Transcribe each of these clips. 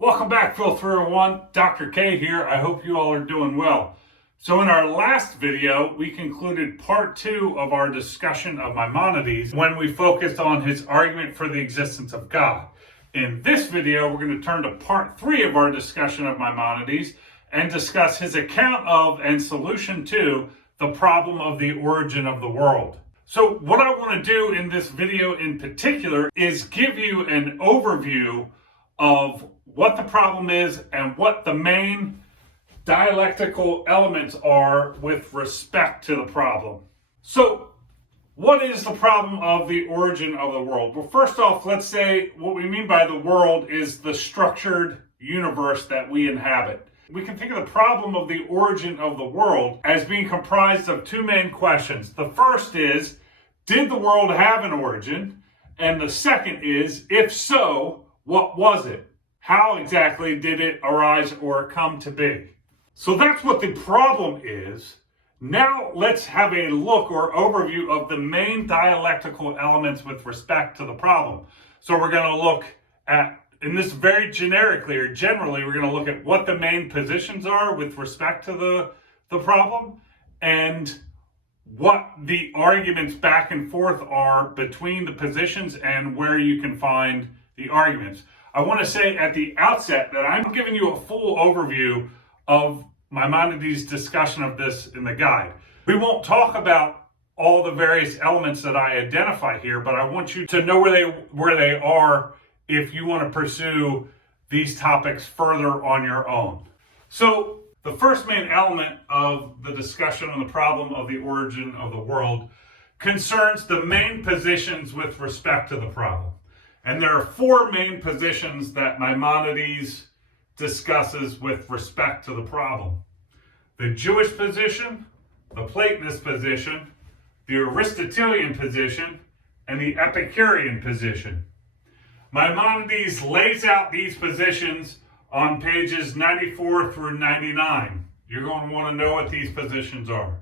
Welcome back, Phil 301. Dr. K here. I hope you all are doing well. So in our last video, we concluded part 2 of our discussion of Maimonides when we focused on his argument for the existence of God. In this video, we're going to turn to part 3 of our discussion of Maimonides and discuss his account of and solution to the problem of the origin of the world. So what I want to do in this video in particular is give you an overview of what the problem is and what the main dialectical elements are with respect to the problem. So, what is the problem of the origin of the world? Well, first off, let's say what we mean by the world is the structured universe that we inhabit. We can think of the problem of the origin of the world as being comprised of two main questions. The first is, did the world have an origin? And the second is, if so, what was it? How exactly did it arise or come to be? So that's what the problem is. Now let's have a look or overview of the main dialectical elements with respect to the problem. So we're going to look at, in this very generically or generally, we're going to look at what the main positions are with respect to the problem and what the arguments back and forth are between the positions and where you can find the arguments. I want to say at the outset that I'm giving you a full overview of Maimonides' discussion of this in the guide. We won't talk about all the various elements that I identify here, but I want you to know where they are if you want to pursue these topics further on your own. So the first main element of the discussion on the problem of the origin of the world concerns the main positions with respect to the problem. And there are four main positions that Maimonides discusses with respect to the problem: the Jewish position, the Platonist position, the Aristotelian position, and the Epicurean position. Maimonides lays out these positions on pages 94 through 99. You're going to want to know what these positions are.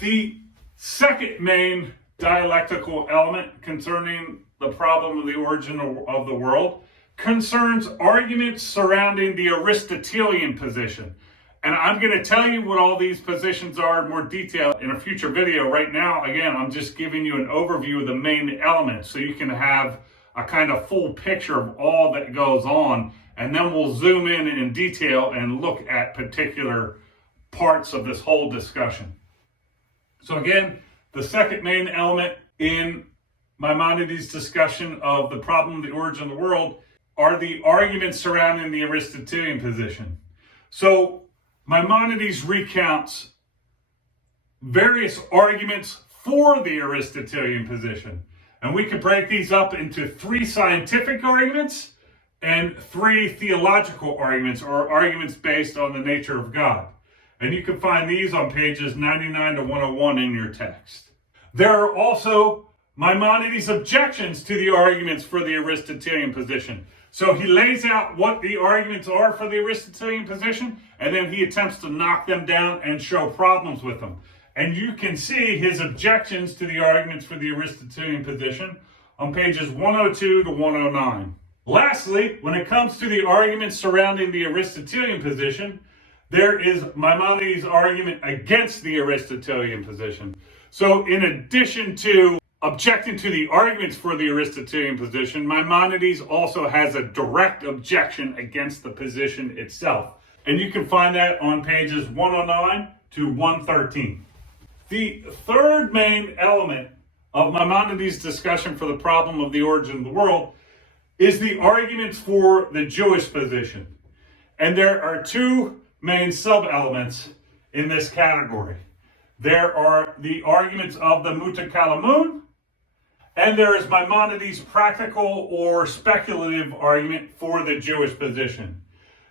The second main dialectical element concerning the problem of the origin of the world concerns arguments surrounding the Aristotelian position. And I'm going to tell you what all these positions are in more detail in a future video. Right now, again, I'm just giving you an overview of the main elements so you can have a kind of full picture of all that goes on. And then we'll zoom in detail and look at particular parts of this whole discussion. So again, the second main element in Maimonides' discussion of the problem of the origin of the world are the arguments surrounding the Aristotelian position. So Maimonides recounts various arguments for the Aristotelian position. And we could break these up into 3 scientific arguments and 3 theological arguments, or arguments based on the nature of God. And you can find these on pages 99 to 101 in your text. There are also Maimonides' objections to the arguments for the Aristotelian position. So he lays out what the arguments are for the Aristotelian position, and then he attempts to knock them down and show problems with them. And you can see his objections to the arguments for the Aristotelian position on pages 102 to 109. Lastly, when it comes to the arguments surrounding the Aristotelian position, there is Maimonides' argument against the Aristotelian position. So in addition to objecting to the arguments for the Aristotelian position, Maimonides also has a direct objection against the position itself. And you can find that on pages 109 to 113. The third main element of Maimonides' discussion for the problem of the origin of the world is the arguments for the Jewish position. And there are 2 main sub-elements in this category. There are the arguments of the Mutakalamun, and there is Maimonides' practical or speculative argument for the Jewish position.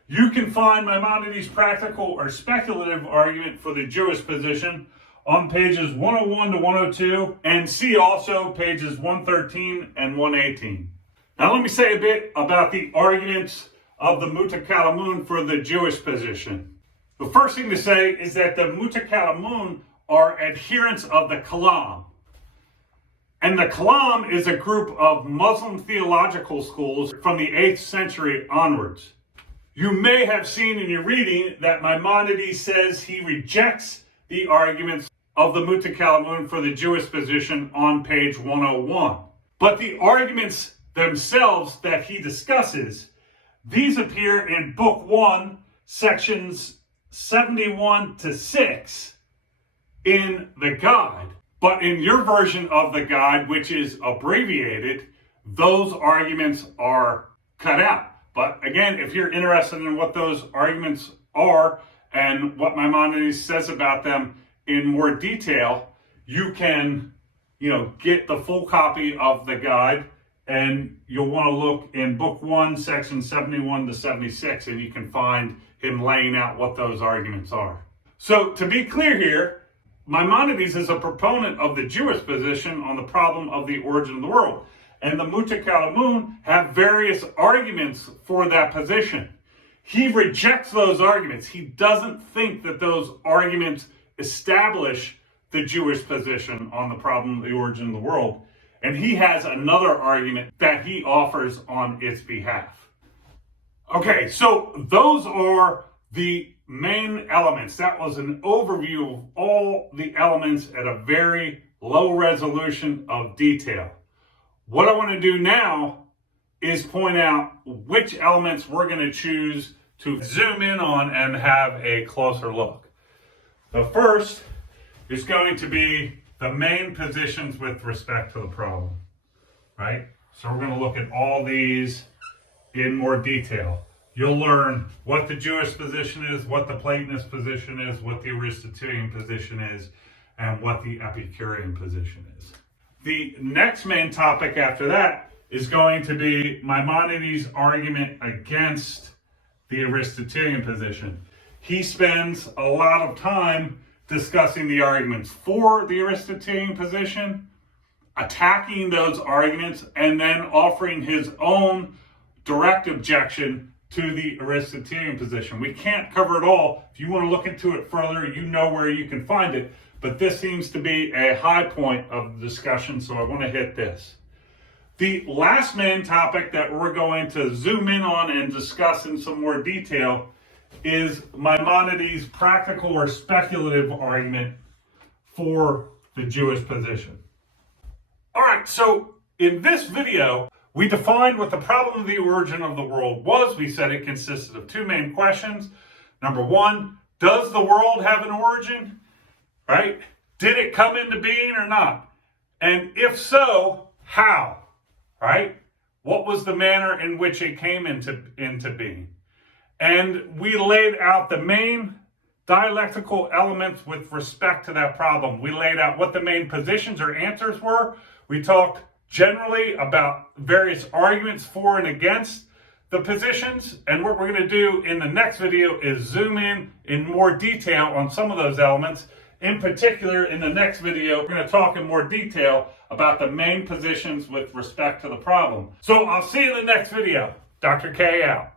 You can find Maimonides' practical or speculative argument for the Jewish position on pages 101 to 102, and see also pages 113 and 118. Now let me say a bit about the arguments of the Mutakalamun for the Jewish position. The first thing to say is that the Mutakalamun are adherents of the Kalam. And the Kalam is a group of Muslim theological schools from the 8th century onwards. You may have seen in your reading that Maimonides says he rejects the arguments of the Mutakalamun for the Jewish position on page 101. But the arguments themselves that he discusses, these appear in Book 1, sections 71 to 6 in the guide. But in your version of the guide, which is abbreviated, those arguments are cut out. But again, if you're interested in what those arguments are and what Maimonides says about them in more detail, you can, get the full copy of the guide, and you'll want to look in Book 1, section 71 to 76, and you can find him laying out what those arguments are. So to be clear here, Maimonides is a proponent of the Jewish position on the problem of the origin of the world. And the Mutakalamun have various arguments for that position. He rejects those arguments. He doesn't think that those arguments establish the Jewish position on the problem of the origin of the world. And he has another argument that he offers on its behalf. Okay, so those are the main elements. That was an overview of all the elements at a very low resolution of detail. What I want to do now is point out which elements we're going to choose to zoom in on and have a closer look. The first is going to be the main positions with respect to the problem, right? So we're going to look at all these in more detail. You'll learn what the Jewish position is, what the Platonist position is, what the Aristotelian position is, and what the Epicurean position is. The next main topic after that is going to be Maimonides' argument against the Aristotelian position. He spends a lot of time discussing the arguments for the Aristotelian position, attacking those arguments, and then offering his own direct objection to the Aristotelian position. We can't cover it all. If you want to look into it further, you know where you can find it. But this seems to be a high point of the discussion, so I want to hit this. The last main topic that we're going to zoom in on and discuss in some more detail is Maimonides' practical or speculative argument for the Jewish position. All right, so in this video, we defined what the problem of the origin of the world was. We said it consisted of two main questions. Number one, does the world have an origin? Right? Did it come into being or not? And if so, how? Right? What was the manner in which it came into being? And we laid out the main dialectical elements with respect to that problem. We laid out what the main positions or answers were. We talked generally about various arguments for and against the positions. And what we're going to do in the next video is zoom in more detail on some of those elements. In particular, in the next video, we're going to talk in more detail about the main positions with respect to the problem. So I'll see you in the next video. Dr. K out.